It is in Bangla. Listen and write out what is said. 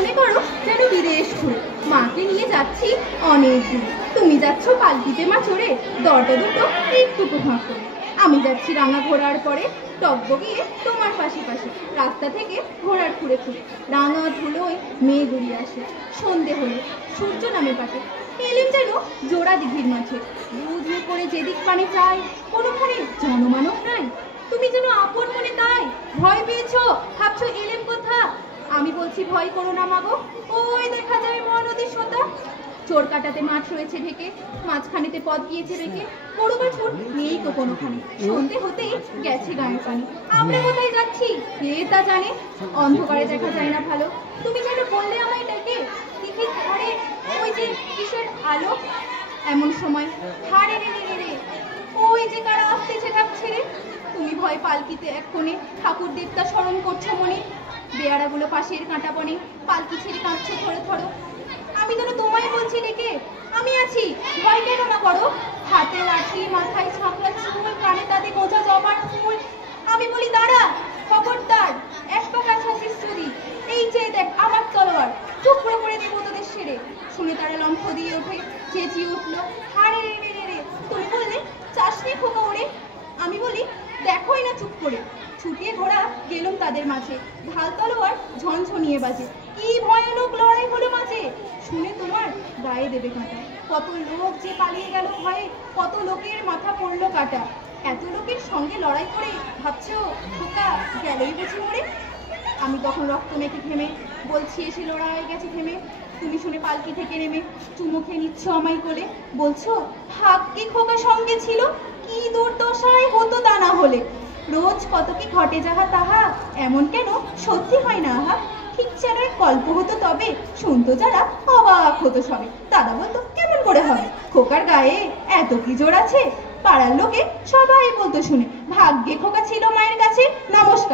মনে করো যেন বিদেশ ঘুরে মাকে নিয়ে যাচ্ছি অনেক দূর। তুমি যাচ্ছ পালকিতে মা চড়ে, দরজা দুটো একটুকু ফাঁক করে। আমি যাচ্ছি রাঙা ঘোড়ার পরে, টকবগিয়ে তোমার পাশে পাশে। রাস্তা থেকে ঘোড়ার খুঁড়ে খুঁড়ে রাঙা ধুলোয় মেয়ে গড়িয়ে আসে। সন্ধে হলো, সূর্য নামে পাটে, এলেন যেন জোড়া দিঘির মাঝে। বুঝে করে যেদিক পানে চাই, কোনোখানে জনমানব নাই। তুমি যেন আপন মনে তাই ভয় পেয়েছো, ভাবছো এলেম কোথা। আমি বলছি ভয় করো না মাগো, ওই দেখা যায় মহানদীর সোতা। চোর কাটাতে মাঠ রয়েছে ঢেকে, মাঝখানেতে পথ গিয়েছে রেখে। বড় বাছুর নেই তো কোনোখানে, সন্ধে হতেই গেছে গায়ের পানি। আমরা কোথায় যাচ্ছি কে তা জানে, অন্ধকারে দেখা যায় না ভালো। তুমি যেন বললে আমায় ডেকে, দিঘির ধারে ওই যে কিসের আলো। এমন সময় হারে রে রে রে, ওই যে কারা আসতেছে ঢাক ছেড়ে। তুমি ভয় পালকিতে এক কোণে ঠাকুর দেবতা স্মরণ করছো মনে। বেয়ারাগুলো পাশের কাঁটা বনে পালকি ছেড়ে কাঁদছো থরে থরো। আমি যেন তোমায় বলছি ডেকে, আমি আছি ভয় কেন না করো। হাতে লাঠি, মাথায় ছাকলা চুল, কানে তাতে গোজা জবার ফুল। আমি বলি দাঁড়া খবরদার, এক পা কাছাছিস যদি, এই চেয়ে দেখ আমার তলোয়ার, টুকরো করে দেবো তোদের সেরে। শুনে তারা লম্ফ দিয়ে ওঠে, চেঁচিয়ে উঠলো হারে রে রে রে রে। তুমি বললে চাষনি খোকা ওরে। আমি বলি দেখোই না চুপ করে। ছুটিয়ে ঘোড়া গেলুম তাদের মাঝে, ঢাল তলোয়ার ঝনঝনিয়ে বাজে। কি ভয়ানক লড়াই হলো মাঝে, শুনে তোমার গায়ে দেবে কাঁটা। কত লোক যে পালিয়ে গেল ভয়ে, কত লোকের মাথা পড়লো কাটা। এত লোকের সঙ্গে লড়াই করে ভাবছো খোকা গেলই বুঝি মরে। আমি তখন রক্ত মেখে থেমে বলছি এসে লড়াই গেছে থেমে। তুমি শুনে পালকি থেকে নেমে চুমু খেয়ে নিচ্ছ আমায় কোলে, বলছো ভাগ্যে খোকা সঙ্গে ছিল, কি দুর্দশায় হতো তা না হলে। রোজ কত কি ঘটে যাহা তাহা, এমন কেন সত্যি হয় না আহা। ঠিক যেন এক গল্প হতো তবে, শুনতো যারা অবাক হতো সবে। দাদা বলতো কেমন করে হবে, খোকার গায়ে এত কি জোর আছে। পাড়ার লোকে সবাই বলতো শুনে, ভাগ্যে খোকা ছিল মায়ের কাছে, নমস্কার।